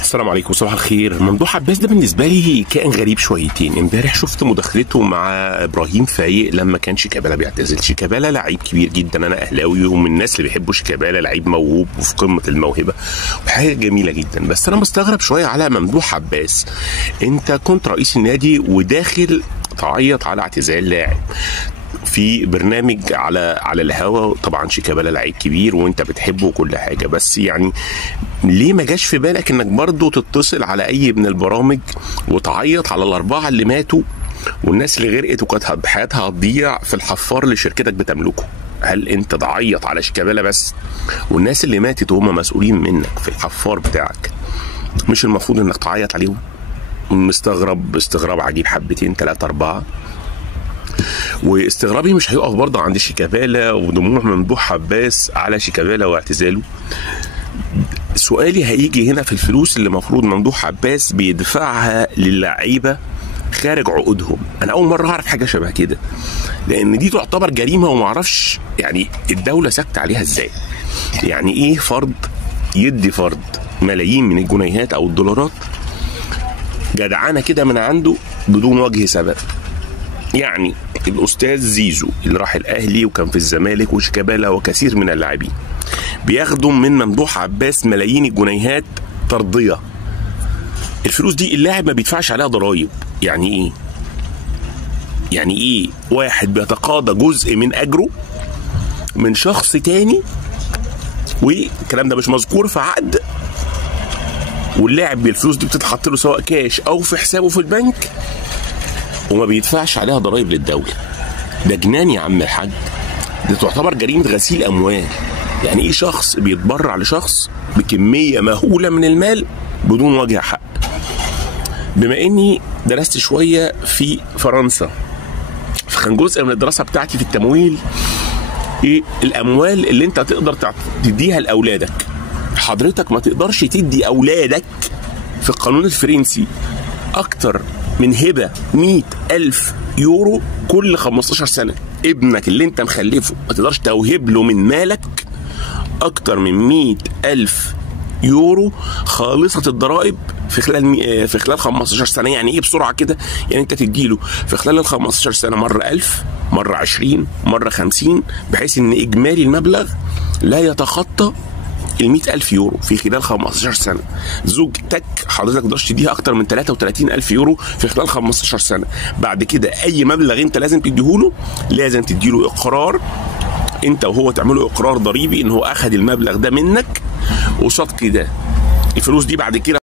السلام عليكم، صباح الخير. ممدوح عباس ده بالنسبه لي كائن غريب شويتين. امبارح شفت مداخلته مع ابراهيم فايق لما كان شيكابالا بيعتزل. شيكابالا لعيب كبير جدا، انا اهلاوي ومن الناس اللي بيحبوا شيكابالا، لعيب موهوب وفي قمه الموهبه وحاجه جميله جدا. بس انا مستغرب شويه على ممدوح عباس. انت كنت رئيس النادي وداخل تعيط على اعتزال لاعب في برنامج على الهوا. طبعا شيكابالا لعيب كبير وانت بتحبه وكل حاجه، بس يعني ليه ما جاش في بالك انك برضه تتصل على اي من البرامج وتعيط على الاربعه اللي ماتوا والناس اللي غرقت وكانت حياتها هتضيع في الحفار اللي شركتك بتملكه؟ هل انت تعيط على شيكابالا بس والناس اللي ماتت وهم مسؤولين منك في الحفار بتاعك مش المفروض انك تعيط عليهم؟ مستغرب استغراب عجيب حبتين 3 4. واستغرابي مش هيقف برضه عند شيكابالا ودموع ممدوح عباس على شيكابالا واعتزاله. سؤالي هيجي هنا في الفلوس اللي المفروض ممدوح عباس بيدفعها للعيبه خارج عقودهم. انا اول مره اعرف حاجه شبه كده، لان دي تعتبر جريمه ومعرفش يعني الدوله ساكته عليها ازاي. يعني ايه فرد يدي فرد ملايين من الجنيهات او الدولارات جدعانه كده من عنده بدون وجه سبب؟ يعني الاستاذ زيزو اللي راح الاهلي وكان في الزمالك وشيكابالا وكثير من اللاعبين بياخدوا من ممدوح عباس ملايين الجنيهات ترضيه. الفلوس دي اللاعب ما بيدفعش عليها ضرائب. يعني ايه؟ يعني ايه واحد بيتقاضى جزء من اجره من شخص تاني والكلام ده مش مذكور في عقد، واللاعب بالفلوس دي بتتحط له سواء كاش او في حسابه في البنك وما بيدفعش عليها ضرائب للدوله؟ ده جنان يا عم الحاج، دي تعتبر جريمه غسيل اموال. يعني ايه شخص بيتبرع لشخص بكميه مهوله من المال بدون وجه حق؟ بما اني درست شويه في فرنسا فكان جزء من الدراسه بتاعتي في التمويل ايه الاموال اللي انت تقدر تديها لاولادك. حضرتك ما تقدرش تدي اولادك في القانون الفرنسي اكتر من هبه 100,000 يورو كل 15 سنه. ابنك اللي انت مخلفه ما تقدرش توهب له من مالك اكتر من 100,000 يورو خالصة الضرائب في خلال 15 سنه. يعني ايه بسرعه كده؟ يعني انت تديله في خلال ال 15 سنه مره 1000، مره 20، مره 50، بحيث ان اجمالي المبلغ لا يتخطى ال 100,000 يورو في خلال 15 سنه. زوجتك حضرتك ما تقدرش تديها اكتر من 33,000 يورو في خلال 15 سنه. بعد كده اي مبلغ انت لازم تديهوله لازم تديله اقرار، انت وهو تعملوا اقرار ضريبي ان هو اخذ المبلغ ده منك، وصاد كده الفلوس دي بعد كده